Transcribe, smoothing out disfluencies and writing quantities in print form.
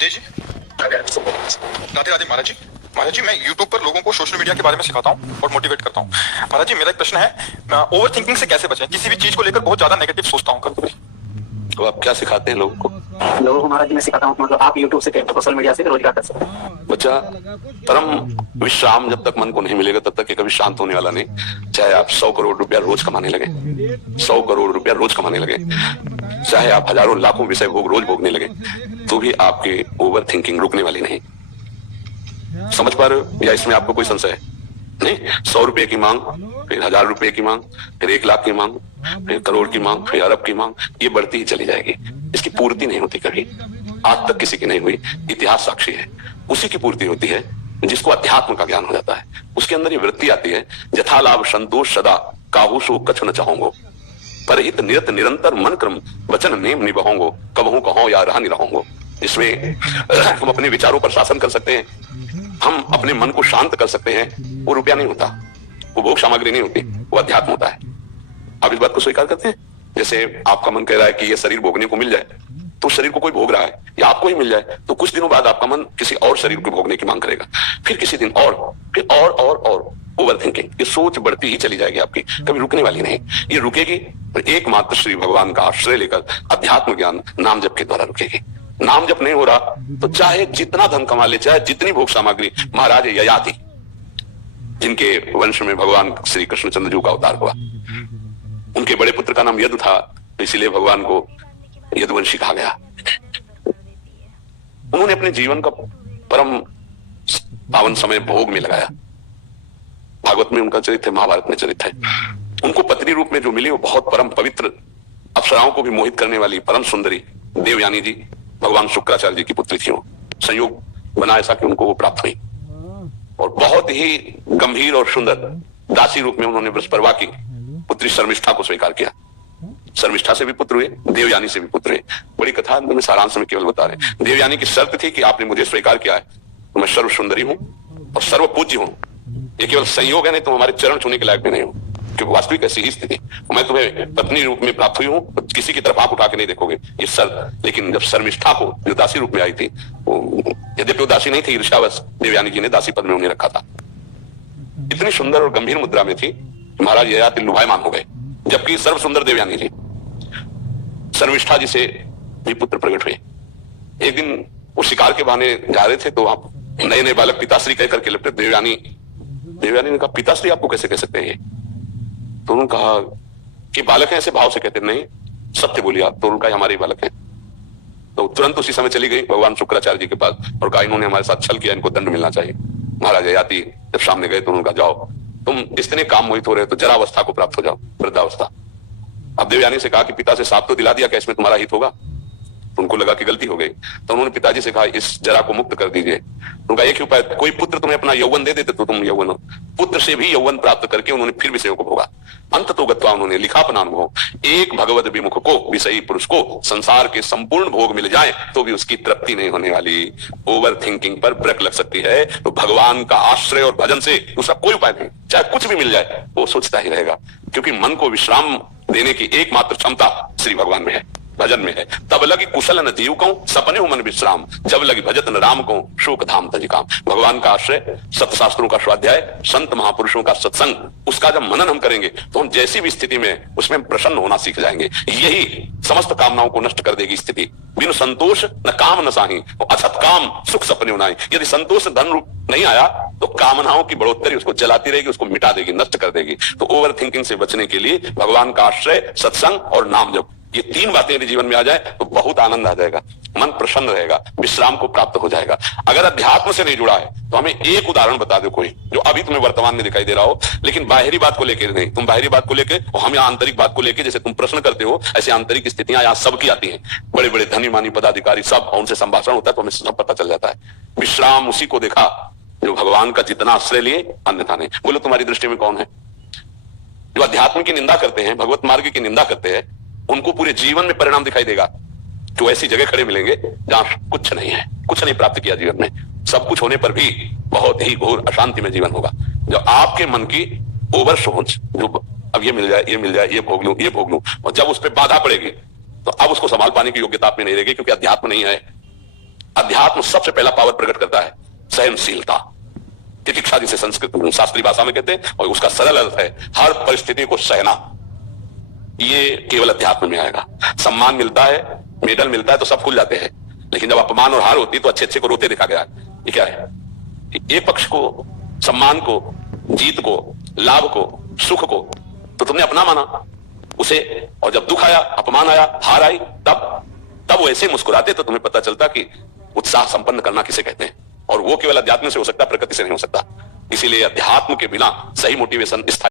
नमस्ते जी। राधे राधे महाराज जी। महाराज जी, मैं YouTube पर लोगों को सोशल मीडिया के बारे में सिखाता हूँ और मोटिवेट करता हूँ। महाराज जी, मेरा एक प्रश्न है, ओवर थिंकिंग से कैसे बचें? किसी भी चीज को लेकर बहुत ज्यादा नेगेटिव सोचता हूँ कभी। तो आप क्या सिखाते हैं लोगों को? महाराज जी मैं सिखाता हूँ, मतलब आप YouTube से सोशल मीडिया से रोजगार कर सकते हैं। बच्चा, परम विश्राम जब तक मन को नहीं मिलेगा तब तक ये कभी शांत होने वाला नहीं। चाहे आप 100 करोड़ रुपया रोज कमाने लगे, 100 करोड़ रुपया रोज कमाने लगे, चाहे आप हजारों लाखों विषय भोग रोज भोगने लगे, तो भी आपकी ओवर थिंकिंग रुकने वाली नहीं। समझ पा रहे हो या इसमें आपको कोई संशय है? नहीं। 100 रुपए की मांग, फिर 1000 रुपए की मांग, फिर 1 लाख की मांग, फिर करोड़ की मांग, फिर अरब की मांग, ये बढ़ती ही चली जाएगी। इसकी पूर्ति नहीं होती कभी, आज तक किसी की नहीं हुई। इतिहास साक्षी है। उसी की पूर्ति होती है जिसको अध्यात्म का ज्ञान हो जाता है। उसके अंदर ये वृत्ति आती है, यथा लाभ संतोष सदा काहू सो कछु न चाहूंगो, परहित निरत निरंतर मन क्रम वचन नेम निभाऊंगो, कबहू कहो या रहा नहीं रहूंगो। जिसमें हम अपने विचारों पर शासन कर सकते हैं, हम अपने मन को शांत कर सकते हैं। वो रुपया नहीं होता, वो भोग सामग्री नहीं होती, वो अध्यात्म होता है। आप इस बात को स्वीकार करते हैं? जैसे आपका मन कह रहा है कि ये शरीर भोगने को मिल जाए, तो शरीर को कोई भोग रहा है या आपको ही मिल जाए, तो कुछ दिनों बाद आपका मन किसी और शरीर को भोगने की मांग करेगा, फिर किसी दिन और, फिर और ओवर थिंकिंग, ये सोच बढ़ती ही चली जाएगी आपकी, कभी रुकने वाली नहीं। ये रुकेगी तो एकमात्र श्री भगवान का आश्रय लेकर अध्यात्म ज्ञान नाम जप के द्वारा रुकेगी। नाम जप नहीं हो रहा तो चाहे जितना धन कमा ले, चाहे जितनी भोग सामग्री, महाराज ययाति जिनके वंश में भगवान श्री कृष्णचंद्र जी का अवतार हुआ, उनके बड़े पुत्र का नाम यदु था, इसीलिए भगवान को यदुवंशी कहा गया। उन्होंने अपने जीवन का परम पावन समय भोग में लगाया। भागवत में उनका चरित्र है, महाभारत में चरित्र है। उनको पत्नी रूप में जो मिली वो बहुत परम पवित्र, अप्सराओं को भी मोहित करने वाली परम सुंदरी देवयानी जी भगवान शुक्राचार्य जी की पुत्री थी। वो संयोग बना ऐसा कि उनको वो प्राप्त हुई और बहुत ही गंभीर और सुंदर दासी रूप में उन्होंने वृषपर्वा की पुत्री शर्मिष्ठा को स्वीकार किया। शर्मिष्ठा से भी पुत्र हुए, देवयानी से भी पुत्र हुए। बड़ी कथा में सारांश में केवल बता रहे। देवयानी की शर्त थी कि आपने मुझे स्वीकार किया है तो मैं सर्व सुंदरी हूं और सर्व पूज्य हूं। ये केवल संयोग है, नहीं तो हमारे चरण छूने के लायक भी नहीं हो, क्योंकि वास्तविक ऐसी ही स्थिति। मैं तुम्हें पत्नी रूप में प्राप्त हुई हूं, तो किसी की तरफ आप उठा के नहीं देखोगे, ये शर्त। लेकिन जब शर्मिष्ठा को जो दासी रूप में आई थी, यद्यपि वो दासी नहीं थी, ईर्ष्यावश देवयानी जी ने दासी पद में उन्हें रखा था। इतनी सुंदर और गंभीर मुद्रा में थी, महाराज ययाति लुभायमान हो गए। जबकि सर्व सुंदर देवयानी जी शर्मिष्ठा जी से भी पुत्र प्रकट हुए। एक दिन वो शिकार के बहाने जा रहे थे, तो आप नए नए बालक पिताश्री कहकर के लपटे। देवयानी ने कहा, पिताश्री आपको कैसे कह सकते हैं? तो उन्होंने कहा कि बालक हैं, ऐसे भाव से कहते नहीं, सत्य बोलिए आप। तो उनका हमारे ही बालक हैं। तो तुरंत उसी समय चली गई भगवान शुक्राचार्य जी के पास और कहा, इन्होंने हमारे साथ छल किया, इनको दंड मिलना चाहिए। महाराज ययाति जब सामने गए तो उन्होंने कहा, जाओ तुम इतने काम मोहित हो रहे हो तो जरावस्था को प्राप्त हो जाओ, वृद्धावस्था। अब देवयानी से कहा कि पिता से साफ तो दिला दिया, क्या इसमें तुम्हारा हित होगा? तो उनको लगा कि गलती हो गई, तो उन्होंने पिताजी से कहा, इस जरा को मुक्त कर दीजिए। उनका एक ही उपाय, कोई पुत्र तुम्हें अपना यौवन दे देते तो तुम यौवन हो। पुत्र से भी यौवन प्राप्त करके उन्होंने फिर विषयों को भोगा। अंत तो गत्वा उन्होंने लिखा अपना अनुभव, एक भगवत विमुख को, विषयी पुरुष को संसार के संपूर्ण भोग मिल जाए तो भी उसकी तृप्ति नहीं होने वाली। ओवर थिंकिंग पर ब्रेक लग सकती है, तो भगवान का आश्रय और भजन से दूसरा कोई उपाय नहीं। चाहे कुछ भी मिल जाए वो सोचता ही रहेगा, क्योंकि मन को विश्राम देने की एकमात्र क्षमता श्री भगवान में है, भजन में है। तब लगी कुशल न जीव कहूं, सपने मन विश्राम, जब लगी भजत न राम कहूं, शोक धाम तज काम। भगवान का आश्रय, सत्य शास्त्रों का स्वाध्याय, संत महापुरुषों का सत्संग, उसका जब मनन हम करेंगे तो हम जैसी भी स्थिति में उसमें प्रसन्न होना सीख जाएंगे। यही समस्त कामनाओं को नष्ट कर देगी स्थिति। बिनु संतोष न काम न साही, अछत काम सुख सपने उनाई। यदि संतोष धन रूप नहीं आया तो कामनाओं की बढ़ोतरी उसको जलाती रहेगी, उसको मिटा देगी, नष्ट कर देगी। तो ओवर थिंकिंग से बचने के लिए भगवान का आश्रय, सत्संग और नाम जप, ये 3 बातें यदि जीवन में आ जाए तो बहुत आनंद आ जाएगा, मन प्रसन्न रहेगा, विश्राम को प्राप्त हो जाएगा। अगर अध्यात्म से नहीं जुड़ा है तो हमें एक उदाहरण बता दो कोई, जो अभी तुम्हें वर्तमान में दिखाई दे रहा हो, लेकिन बाहरी बात को लेकर नहीं। तुम बाहरी बात को लेकर और हम यहाँ आंतरिक बात को लेकर जैसे तुम प्रश्न करते हो, ऐसे आंतरिक स्थितियां यहाँ सबकी आती हैं। बड़े बड़े धनी मानी पदाधिकारी सब, उनसे संभाषण होता है तो हमें सब पता चल जाता है। विश्राम उसी को देखा जो भगवान का जितना आश्रय लिए, अन्यथा नहीं। बोलो तुम्हारी दृष्टि में कौन है? जो अध्यात्म की निंदा करते हैं, भगवत मार्ग की निंदा करते हैं, उनको पूरे जीवन में परिणाम दिखाई देगा। जो ऐसी जगह खड़े मिलेंगे जहां कुछ नहीं है, कुछ नहीं प्राप्त किया जीवन में, सब कुछ होने पर भी बहुत ही घोर अशांति में जीवन होगा। जो आपके मन की ओवर सोच, जो अब ये मिल जाए, ये मिल जाए, ये भोग लूं, ये भोग लूं, और जब उस पर बाधा पड़ेगी तो अब उसको संभाल पाने की योग्यता आप में नहीं रहेगी, क्योंकि अध्यात्म नहीं है। अध्यात्म सबसे पहला पावर प्रकट करता है सहनशीलता। तितिक्षा जिसे संस्कृत शास्त्रीय भाषा में कहते हैं, और उसका सरल अर्थ है हर परिस्थिति को सहना। ये केवल अध्यात्म में आएगा। सम्मान मिलता है, मेडल मिलता है तो सब खुल जाते हैं, लेकिन जब अपमान और हार होती है तो अच्छे अच्छे को रोते देखा गया। ये क्या है? एक पक्ष को, सम्मान को, जीत को, लाभ को, सुख को तो तुमने अपना माना उसे, और जब दुख आया, अपमान आया, हार आई, तब वो ऐसे मुस्कुराते तो तुम्हें पता चलता कि उत्साह संपन्न करना किसे कहते हैं। और वो केवल अध्यात्म से हो सकता, प्रकृति से नहीं हो सकता। इसीलिए अध्यात्म के बिना सही मोटिवेशन